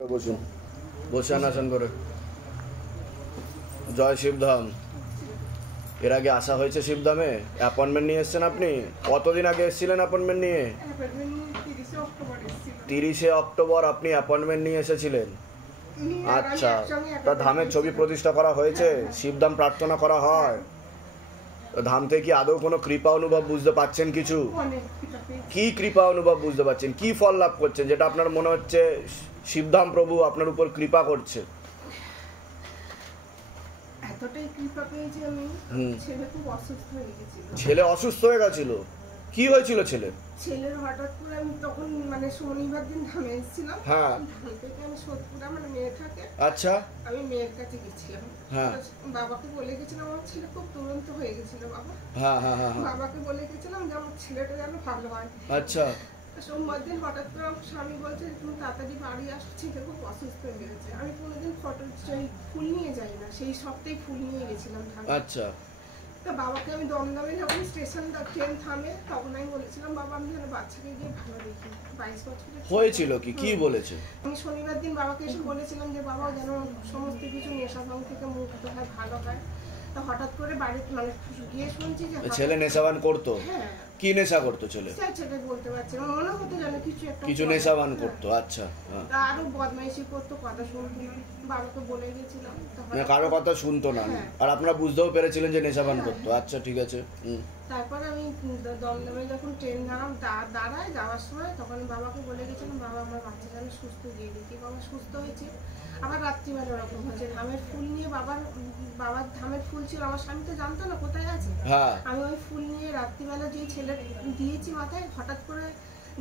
বসুন, বসে আসন করে। জয় শিবধাম। এর আগে আসা হয়েছে শিবধামে? অ্যাপয়েন্টমেন্ট নিয়ে এসেছেন আপনি? কতদিন আগে এসেছিলেন অ্যাপয়েন্টমেন্ট নিয়ে? 30শে অক্টোবর আপনি অ্যাপয়েন্টমেন্ট নিয়ে এসেছিলেন। আচ্ছা, তা ধামের ছবি প্রতিষ্ঠা করা হয়েছে? শিবধাম প্রার্থনা করা হয়? ধাম থেকে কি আদৌ কোনো কৃপা অনুভব বুঝতে পাচ্ছেন? কিছু কি কৃপা অনুভব বুঝতে পাচ্ছেন? কি ফল লাভ করছেন যেটা আপনার মনে হচ্ছে শিবধাম প্রভু আপনার উপর কৃপা করছে? এতটাই কৃপা পেয়েছি আমি। ছেলে খুব অসুস্থ হয়ে গেছিল। ছেলে অসুস্থ হয়ে গেছিল? কি হয়েছিল ছেলের? ছেলের হঠাৎ করে আমি তখন শনিবার দিন ধামে এসেছিলাম। হ্যাঁ। ধাম থেকে আমি সোদপুরা মেয়ে থাকে। আচ্ছা। আমি মেয়ের কাছে গেছিলাম। হ্যাঁ। বাবাকে বলে গেছিলাম আমার ছেলে খুব দুরন্ত হয়ে গেছিল বাবা। হ্যাঁ হ্যাঁ হ্যাঁ। বাবাকে বলে গেছিলাম যে আমার ছেলেটা যেন ভালো হয়। আচ্ছা। সোমবার দিন হঠাৎ করে আমার স্বামী বলছে তুমি তাড়াতাড়ি বাড়ি আসো, ছেলে খুব অসুস্থ হয়ে গেছে। আমি কোনোদিন ফুল নিয়ে যাই না, সেই সপ্তাহে ফুল নিয়ে গেছিলাম ধামে। আচ্ছা। তা বাবাকে আমি দমদমে যখন স্টেশন ট্রেন থামে তখন আমি বলেছিলাম বাবা আমি যেন বাচ্চাকে গিয়ে ভালো দেখি। 22 বছরের হয়েছিল কি? কি বলেছে? আমি শনিবার দিন বাবাকে এসে বলেছিলাম যে বাবা যেন সমস্ত কিছু নেশাভাং থেকে মুক্ত হয়, ভালো হয়। তা হঠাৎ করে বাড়িতে গিয়ে শুনছি যে ছেলে নেশাবান করতো? হ্যাঁ। কি নেশা করতো ছেলে? সেটা বলতে পারছি না, মনে হতো যেন কিছু নেশাবান করতো। আচ্ছা। তা আরো বদমাইশি করতো, কথা শুনতো না। বাবাকে বলে গেছিলাম, কারো কথা শুনতো না। আর আপনারা বুঝতেও পেরেছিলেন যে নেশাবান করতো। আচ্ছা, ঠিক আছে। তারপর আমি দমদমে যখন ট্রেন দাঁড়ায় যাওয়ার সময় তখন বাবাকে বলে গেছিলাম বাবা আমার বাচ্চা যেন সুস্থ গিয়ে দেখি। বাবা সুস্থ হয়েছে। আবার রাত্রিবেলা ওরকম হয়েছে, ধামের ফুল নিয়ে বাবার ধামের ফুল ছিল, আমার স্বামী তো জানতো না কোথায় আছে। আমি ওই ফুল নিয়ে রাত্রিবেলা যে ছেলে দিয়েছি মাথায়, হঠাৎ করে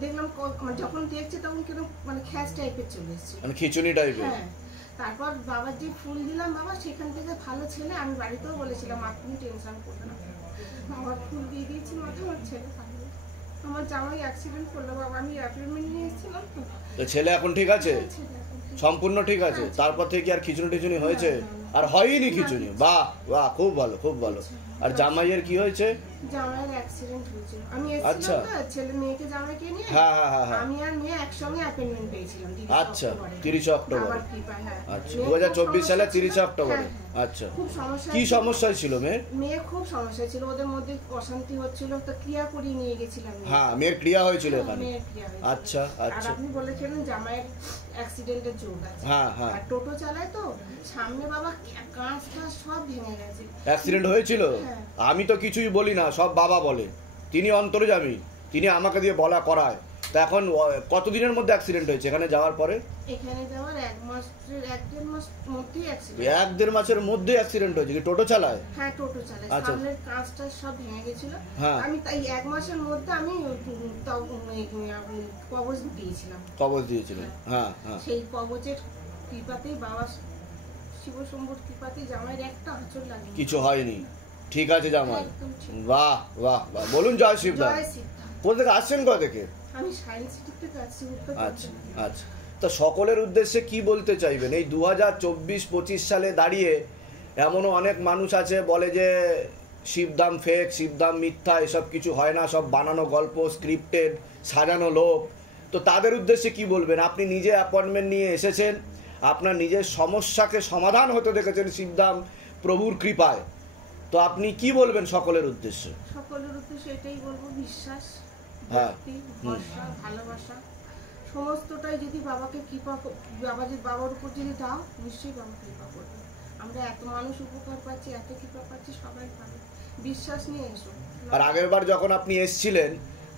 দেখলাম যখন দেখছি তখন কিরকম খ্যাস টাইপের চলে এসেছে, খিচুনি টাইপের। হ্যাঁ। তারপর বাবার যে ফুল দিলাম বাবা সেখান থেকে ভালো ছেলে। আমি বাড়িতেও বলেছিলাম আপনি টেনশন করবেন না, বাবার ফুল দিয়ে দিয়েছি মাথায়, আমার ছেলে ভালো। আমার জামাই অ্যাক্সিডেন্ট করলো বাবা, আমি অ্যাপয়েন্টমেন্ট নিয়ে এসেছিলাম তো। ছেলে এখন ঠিক আছে? সম্পূর্ণ ঠিক আছে? তারপর থেকে আর খিচুনি টিচুনি হয়েছে? আর হয়নি খিচুনি? বাহ বাহ, খুব ভালো খুব ভালো। আর জামাইয়ের কি হয়েছে? জামাইয়ের অ্যাক্সিডেন্ট হয়েছিল। আমি এসেছিলাম তো ছেলে মেয়েকে জামাইকে নিয়ে। হ্যাঁ হ্যাঁ হ্যাঁ। আমি আর মেয়ে একসঙ্গে অ্যাপয়েন্টমেন্ট পেয়েছিলাম। আচ্ছা, 30 অক্টোবর। আচ্ছা, 2024 সালে 30 অক্টোবরে। আচ্ছা, খুব সমস্যা। কি সমস্যা ছিল মেয়ের? মেয়ে খুব সমস্যা ছিল, ওদের মধ্যে অশান্তি হচ্ছিল, তো ক্রিয়া করিয়ে নিয়ে গেছিলাম। হ্যাঁ, মেয়ের ক্রিয়া হয়েছিল এখানে। আচ্ছা আচ্ছা। আর আপনি বলেছিলেন জামাইয়ের অ্যাক্সিডেন্টের যোগ আছে। হ্যাঁ হ্যাঁ। আর টোটো চালায় তো সামনে বাবা কাঁচটা সব ভেঙে গেছে। অ্যাক্সিডেন্ট হয়েছিল? আমি তো কিছুই বলি না, সব বাবা বলে। তিনি অন্তর্যামী, তিনি আমাকে দিয়ে বলা করায়। তা এখন কতদিনের মধ্যে অ্যাক্সিডেন্ট হয়েছে এখানে যাওয়ার পরে? এখানে যাওয়ার 1-1.5 মাস মধ্যেই অ্যাক্সিডেন্ট। 1-1.5 মাসের মধ্যে অ্যাক্সিডেন্ট হয়েছে? কি টোটো চালায়? হ্যাঁ, টোটো চালায়। সামনের কাঁচটা সব ভেঙে গেছিল। আমি তাই 1 মাসের মধ্যে আমি কবজ দিয়েছিলাম। কবজ দিয়েছিলেন? হ্যাঁ হ্যাঁ। সেই কবজের কৃপাতেই বাবা শিব শম্ভুর কৃপাতেই জামাইয়ের একটা আঁচড় লাগে, কিছু হয়নি। ঠিক আছে জামাই, বাহ বাহ বাহ। বলুন জয় শিবধাম। কোথা থেকে আসছেন? কোথা থেকে? আমি সায়েন্স সিটি থেকে আসছি। আচ্ছা আচ্ছা। তো সকলের উদ্দেশ্যে কি বলতে চাইবেন এই 2024-25 সালে দাঁড়িয়ে? এমনও অনেক মানুষ আছে বলে যে শিবধাম ফেক, শিবধাম মিথ্যা, এসব কিছু হয় না, সব বানানো গল্প, স্ক্রিপ্টেড, সাজানো লোক। তো তাদের উদ্দেশ্যে কি বলবেন? আপনি নিজে অ্যাপয়েন্টমেন্ট নিয়ে এসেছেন, আপনার নিজের সমস্যাকে সমাধান হতে দেখেছেন শিবধাম প্রভুর কৃপায়। তো আপনি কি বলবেন সকলের উদ্দেশ্যে? সকলের উদ্দেশ্যে এটাই বলবো, বিশ্বাস, ভক্তি, ভরসা, ভালোবাসা সমস্তটাই যদি বাবাকে কৃপা, বাবার উপর যদি দাও নিশ্চয়ই বাবা কৃপা করবে। আমরা এত মানুষ উপকার পাচ্ছি, এত কৃপা পাচ্ছি, সবাই ভালো। বিশ্বাস নিয়ে এসো। আর আগের বার যখন আপনি এসেছিলেন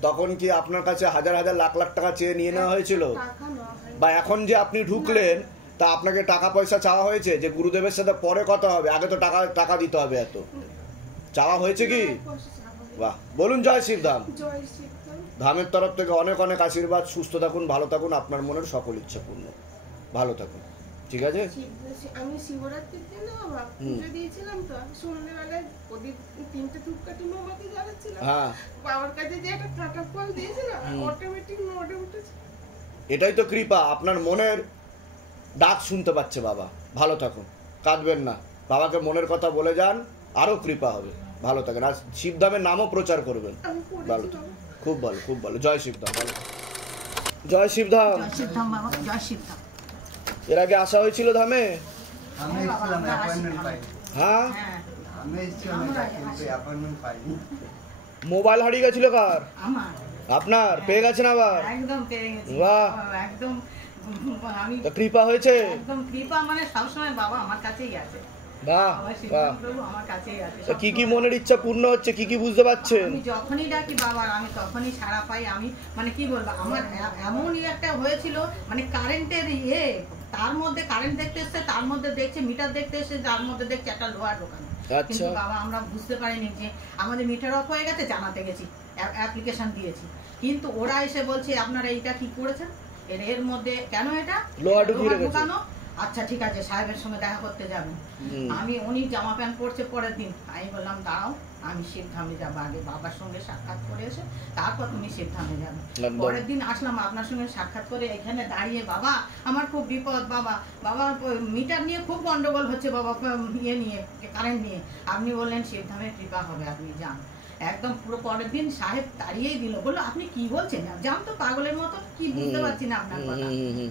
তখন কি আপনার কাছে হাজার হাজার লাখ লাখ টাকা চেয়ে নিয়ে নেওয়া হয়েছিল? বা এখন যে আপনি ঢুকলেন তা আপনাকে টাকা পয়সা চাওয়া হয়েছে যে গুরুদেবের সাথে পরে কথা হবে, আগে তো টাকা দিতে হবে, এত চাওয়া হয়েছে কি? বাহ, বলুন জয় শিবধাম। ধামের তরফ থেকে অনেক অনেক আশীর্বাদ। সুস্থ থাকুন, ভালো থাকুন, আপনার মনের সকল ইচ্ছা পূর্ণ। ভালো থাকুন, ঠিক আছে? আমি শিবরাত্রির দিন বাবা পুজো দিয়েছিলাম, তো সন্ধ্যেবেলায় ওদের 3টে ধূপকাঠি মোমবাতি জ্বালাচ্ছিলাম। হ্যাঁ, বাবার কাছে যে একটা কাটা ফল দিয়েছিলাম, অটোমেটিক মোড়ে উঠেছে। এটাই তো কৃপা, আপনার মনের ডাক শুনতে পাচ্ছে বাবা। ভালো থাকুন, কাঁদবেন না, বাবাকে মনের কথা বলে যান, আরো কৃপা হবে। ভালো থাকেন, আর শিবধামের নামও প্রচার করবেন। ভালো, খুব ভালো খুব ভালো। জয় শিবধাম। জয় শিবধাম। জয় শিবধাম বাবা, জয় শিবধাম। এর আগে আসা হয়েছিল ধামে? আমি এসেছিলাম, অ্যাপয়েন্টমেন্ট পাইনি। হ্যাঁ, আমি এসেছিলাম কিন্তু অ্যাপয়েন্টমেন্ট পাইনি। মোবাইল হারিয়ে গেছিল কার? আমার আপনার? পেয়ে গেছেন আবার? একদম পেয়ে গেছি। বাহ। একদম আমি তা কৃপা হয়েছে? একদম কৃপা, মানে সবসময় বাবা আমার কাছেই আছে। বাহ আমার বাহ। সিদ্ধান্ত আমার কাছেই আছে। তা কি কি মনের ইচ্ছা পূর্ণ হচ্ছে, কি কি বুঝতে পারছেন? আমি যখনই ডাকি বাবার, আমি তখনই সাড়া পাই। আমি মানে কি বলবো, আমার এমনই একটা হয়েছিল, মানে কারেন্টের তার মধ্যে কারেন্ট দেখতে এসছে, তার মধ্যে দেখছে মিটার দেখতে এসছে, তার মধ্যে দেখছে একটা লোহার দোকান। আচ্ছা। কিন্তু বাবা আমরা বুঝতে পারিনি যে আমাদের মিটার অফ হয়ে গেছে, জানাতে গেছি, অ্যাপ্লিকেশন দিয়েছি, কিন্তু ওরা এসে বলছে আপনারা এইটা কি করেছেন, এর মধ্যে কেন এটা লোহা ঢুকিয়ে রেখেছে। ঢুকানো। আচ্ছা ঠিক আছে, সাহেবের সঙ্গে দেখা করতে যাবেন। আমি উনি জামা প্যান্ট পরছে পরের দিন, আমি বললাম দাঁড়াও, আমি শিবধামে যাবো, আগে বাবার সঙ্গে সাক্ষাৎ করে এসে তারপর তুমি শিবধামে যাবে। একদম। পরের দিন আসলাম আপনার সঙ্গে সাক্ষাৎ করে, এখানে দাঁড়িয়ে বাবা আমার খুব বিপদ, বাবা বাবা মিটার নিয়ে খুব গন্ডগোল হচ্ছে বাবা, ইয়ে নিয়ে কারেন্ট নিয়ে। আপনি বললেন শিবধামের কৃপা হবে, আপনি যান। একদম পুরো পরের দিন সাহেব তাড়িয়েই দিল, বললো আপনি কি বলছেন, যান তো পাগলের মতো, কি বুঝতে পারছি না আপনার কথা,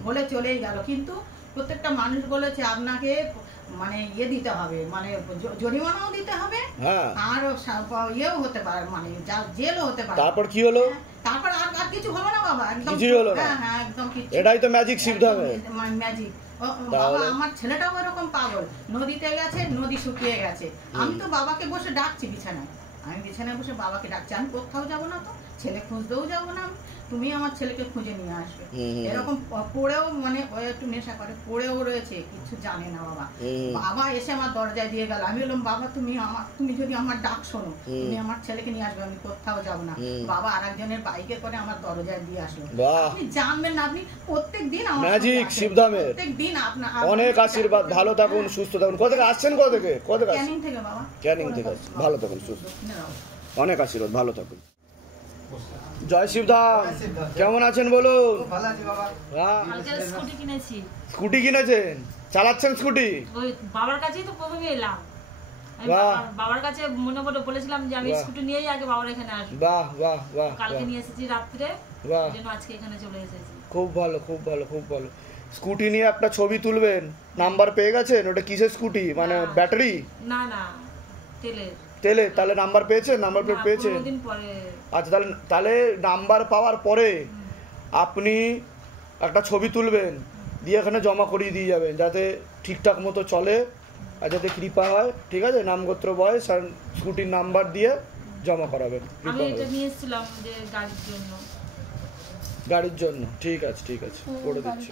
বলে চলেই গেল। কিন্তু প্রত্যেকটা মানুষ বলেছে আপনাকে মানে ইয়ে দিতে হবে, মানে জরিমানাও দিতে হবে, হ্যাঁ, আর ইয়েও হতে পারে, মানে জেলও হতে পারে। তারপর কি হলো? তারপর আর কিছু হলো না বাবা, একদম কিছুই হলো না? হ্যাঁ হ্যাঁ, একদম কিছু। এটাই তো ম্যাজিক শিবধামে। ম্যাজিক। বাবা আমার ছেলেটাও এরকম পাগল, নদীতে গেছে, নদী শুকিয়ে গেছে। আমি তো বাবাকে বসে ডাকছি বিছানায়, আমি বিছানায় বসে বাবাকে ডাকছি, আমি কোথাও যাবো না, তো ছেলে খুঁজতেও যাবো না, তুমি আমার ছেলেকে খুঁজে নিয়ে আসবে। এরকম পড়েও, মানে ও একটু নেশা করে, পড়েও রয়েছে, কিছু জানে না বাবা। বাবা এসে আমার দরজায় দিয়ে গেল, আমি বললাম বাবা তুমি যদি আমার ডাক শোনো, তুমি আমার ছেলেকে নিয়ে আসবে, আমি কোথাও যাবো না। বাবা আরেকজনের বাইকে করে আমার দরজায় দিয়ে আসলো। বাহ। আপনি জানবেন না, আপনি প্রত্যেকদিন আমার ম্যাজিক শিবধামের। প্রত্যেকদিন আপনার অনেক আশীর্বাদ, ভালো থাকুন, সুস্থ থাকুন। কোথা থেকে আসছেন? কোথা থেকে? কোথা থেকে আসছেন? ক্যানিং থেকে বাবা। ক্যানিং থেকে আসছেন। ভালো থাকুন, সুস্থ। দক্ষিণের অবস্থা। অনেক আশীর্বাদ, ভালো থাকুন। জয় শিবধাম। কেমন আছেন বলুন? খুব ভালো আছি বাবা। হ্যাঁ। কালকে স্কুটি কিনেছি, স্কুটি কিনেছেন? চালাচ্ছেন স্কুটি? ওই বাবার কাছেই তো প্রথমে এলাম। আমি বাহ। বাবার কাছে মনে করে বলেছিলাম যে আমি বাহ। স্কুটি নিয়েই আগে বাবার এখানে আসবো। বাহ বাহ বাহ কালকে বাহ। নিয়ে এসেছি রাত্রে, বাহ। ওই জন্য আজকে এখানে চলে এসেছি। খুব ভালো, খুব ভালো, খুব ভালো। স্কুটি নিয়ে একটা ছবি তুলবেন, নাম্বার পেয়ে গেছেন? ওটা কিসের স্কুটি, মানে না। ব্যাটারি? না না, তেলের। তেলে? তাহলে নাম্বার পেয়েছেন? নাম্বার প্লেট না, পেয়েছেন? 15 দিন পরে। আচ্ছা, তাহলে নাম্বার পাওয়ার পরে আপনি একটা ছবি তুলবেন, দিয়ে এখানে জমা করিয়ে দিয়ে যাবেন, যাতে ঠিকঠাক মতো চলে আর যাতে কৃপা হয়। ঠিক আছে? নামগোত্র বয়স আর স্কুটির নাম্বার দিয়ে জমা করাবেন। আমি কৃপা এটা হবে। নিয়ে এসেছিলাম যে গাড়ির জন্য। গাড়ির জন্য? ঠিক আছে, ঠিক আছে, করে দিচ্ছি।